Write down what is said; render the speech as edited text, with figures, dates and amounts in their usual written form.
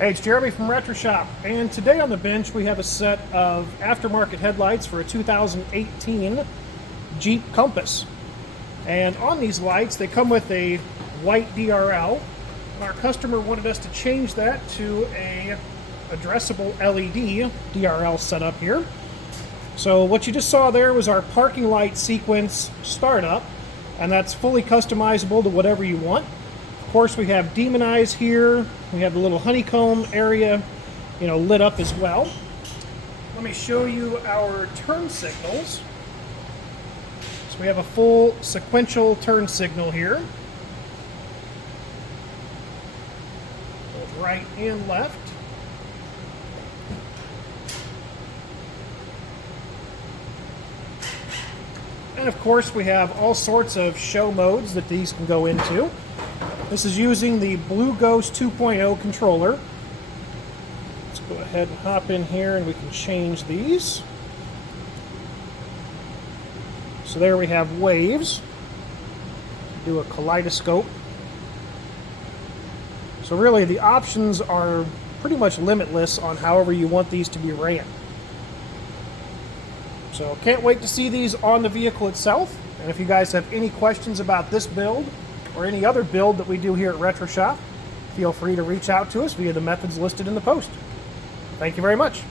Hey, it's Jeremy from Retro Shop, and today on the bench we have a set of aftermarket headlights for a 2018 Jeep Compass. And on these lights, they come with a white DRL. Our customer wanted us to change that to a addressable LED DRL setup here. So what you just saw there was our parking light sequence startup, and that's fully customizable to whatever you want. Of course, we have demon eyes here. We have the little honeycomb area, lit up as well. Let me show you our turn signals. So we have a full sequential turn signal here. Both right and left. And of course, we have all sorts of show modes that these can go into. This is using the blueghozt 2.0 controller. Let's go ahead and hop in here and we can change these. So there we have waves. Do a kaleidoscope. So really the options are pretty much limitless on however you want these to be ran. So can't wait to see these on the vehicle itself. And if you guys have any questions about this build or any other build that we do here at Retro Shop, feel free to reach out to us via the methods listed in the post. Thank you very much.